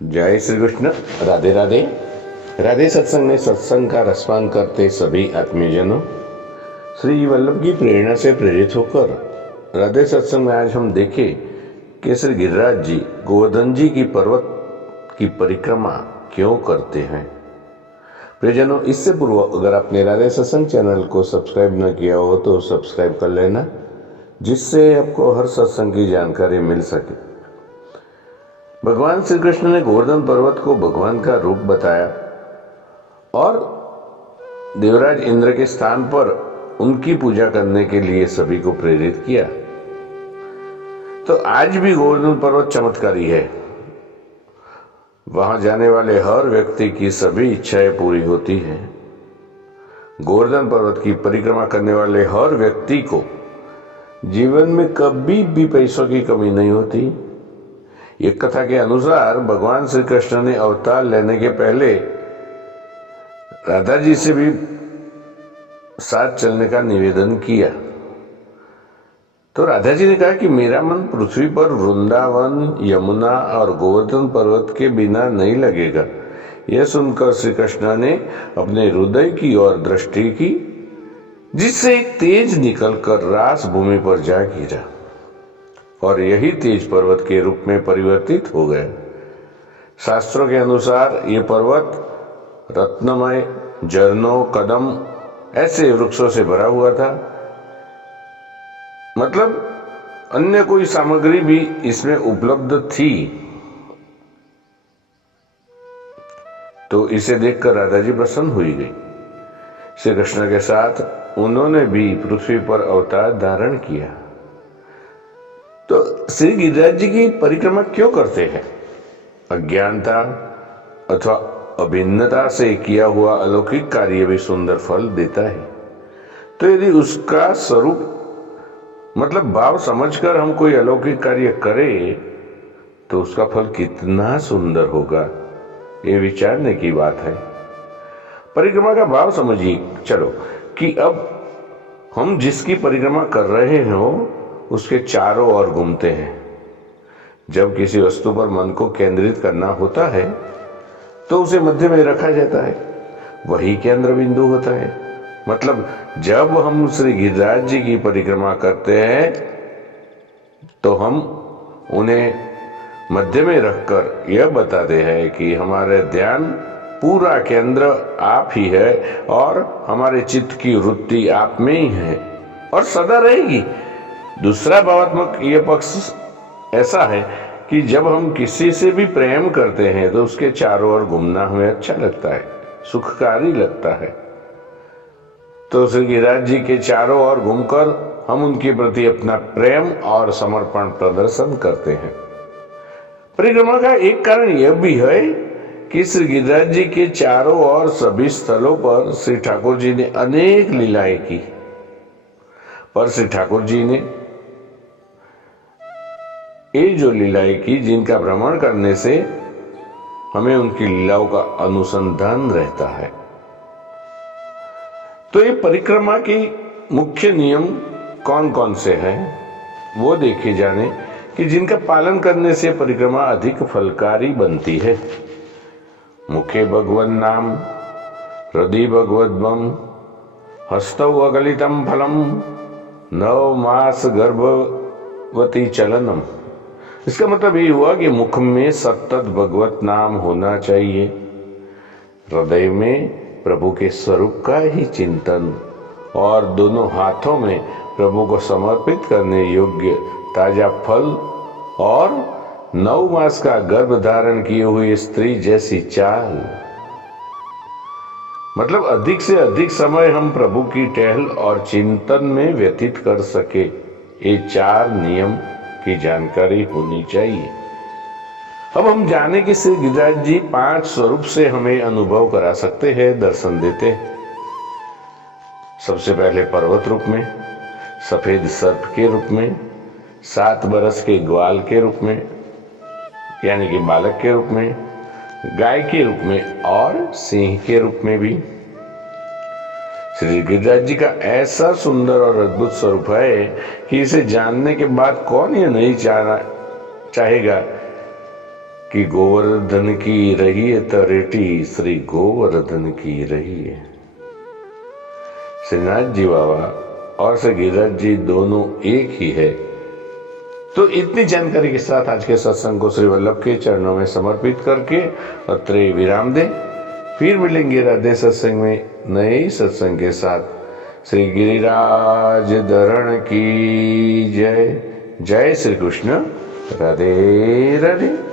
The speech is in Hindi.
जय श्री कृष्ण। राधे राधे। राधे सत्संग में सत्संग का रसपान करते सभी आत्मीयजनों, श्री वल्लभ की प्रेरणा से प्रेरित होकर राधे सत्संग में आज हम देखें कि श्री गिरिराज जी गोवर्धन जी की पर्वत की परिक्रमा क्यों करते हैं। प्रियजनों, इससे पूर्व अगर आपने राधे सत्संग चैनल को सब्सक्राइब न किया हो तो सब्सक्राइब कर लेना, जिससे आपको हर सत्संग की जानकारी मिल सके। भगवान श्री कृष्ण ने गोवर्धन पर्वत को भगवान का रूप बताया और देवराज इंद्र के स्थान पर उनकी पूजा करने के लिए सभी को प्रेरित किया। तो आज भी गोवर्धन पर्वत चमत्कारी है। वहां जाने वाले हर व्यक्ति की सभी इच्छाएं पूरी होती हैं। गोवर्धन पर्वत की परिक्रमा करने वाले हर व्यक्ति को जीवन में कभी भी पैसों की कमी नहीं होती। एक कथा के अनुसार भगवान श्री कृष्ण ने अवतार लेने के पहले राधा जी से भी साथ चलने का निवेदन किया। तो राधा जी ने कहा कि मेरा मन पृथ्वी पर वृंदावन, यमुना और गोवर्धन पर्वत के बिना नहीं लगेगा। यह सुनकर श्री कृष्ण ने अपने हृदय की ओर दृष्टि की, जिससे एक तेज निकलकर रास भूमि पर जा गिरा और यही तेज पर्वत के रूप में परिवर्तित हो गया। शास्त्रों के अनुसार ये पर्वत रत्नमय, झरनों, कदम ऐसे वृक्षों से भरा हुआ था। मतलब अन्य कोई सामग्री भी इसमें उपलब्ध थी। तो इसे देखकर राधा जी प्रसन्न हुई गई। श्री कृष्ण के साथ उन्होंने भी पृथ्वी पर अवतार धारण किया। तो श्री गिरिराज जी की परिक्रमा क्यों करते हैं? अज्ञानता अथवा अभिन्नता से किया हुआ अलौकिक कार्य भी सुंदर फल देता है। तो यदि उसका स्वरूप मतलब भाव समझकर हम कोई अलौकिक कार्य करें तो उसका फल कितना सुंदर होगा, ये विचारने की बात है। परिक्रमा का भाव समझिए। चलो कि अब हम जिसकी परिक्रमा कर रहे हो उसके चारों ओर घूमते हैं। जब किसी वस्तु पर मन को केंद्रित करना होता है तो उसे मध्य में रखा जाता है, वही केंद्र बिंदु होता है। मतलब जब हम श्री गिरिराज जी की परिक्रमा करते हैं तो हम उन्हें मध्य में रखकर यह बताते हैं कि हमारे ध्यान पूरा केंद्र आप ही है और हमारे चित्त की वृत्ति आप में ही है और सदा रहेगी। दूसरा भावात्मक यह पक्ष ऐसा है कि जब हम किसी से भी प्रेम करते हैं तो उसके चारों ओर घूमना हमें अच्छा लगता है, सुखकारी लगता है। तो श्री गिरिराज जी के चारों ओर घूमकर हम उनके प्रति अपना प्रेम और समर्पण प्रदर्शन करते हैं। परिक्रमा का एक कारण यह भी है कि श्री गिरिराज जी के चारों ओर सभी स्थलों पर श्री ठाकुर जी ने अनेक लीलाएं की, पर श्री ठाकुर जी ने ये जो लीलाएं की जिनका भ्रमण करने से हमें उनकी लीलाओं का अनुसंधान रहता है। तो ये परिक्रमा के मुख्य नियम कौन कौन से हैं वो देखे जाने कि जिनका पालन करने से परिक्रमा अधिक फलकारी बनती है। मुखे भगवन नाम, हृदय भगवत बम, हस्तौ अगलितम फलम, 9 मास गर्भवती चलनम। इसका मतलब ये हुआ कि मुख में सतत भगवत नाम होना चाहिए, हृदय में प्रभु के स्वरूप का ही चिंतन और दोनों हाथों में प्रभु को समर्पित करने योग्य ताजा फल और 9 मास का गर्भ धारण किए हुए स्त्री जैसी चाल। मतलब अधिक से अधिक समय हम प्रभु की टहल और चिंतन में व्यतीत कर सके, ये 4 नियम की जानकारी होनी चाहिए। अब हम जाने कि श्री गिरिराज जी 5 स्वरूप से हमें अनुभव करा सकते हैं, दर्शन देते हैं। सबसे पहले पर्वत रूप में, सफेद सर्प के रूप में, 7 बरस के ग्वाल के रूप में यानी कि बालक के रूप में, गाय के रूप में और सिंह के रूप में भी। श्री गिरिराज जी का ऐसा सुंदर और अद्भुत स्वरूप है कि इसे जानने के बाद कौन ये नहीं चाहेगा कि गोवर्धन की रही है तरेटी, श्री गोवर्धन की रही है। श्रीनाथ जी बाबा और श्री गिरिराज जी दोनों एक ही है। तो इतनी जानकारी के साथ आज के सत्संग को श्री वल्लभ के चरणों में समर्पित करके अत्रे विराम दें। फिर मिलेंगे राधे सत्संग में नए सत्संग के साथ। श्री गिरिराज धरण की जय। जय श्री कृष्ण। राधे राधे।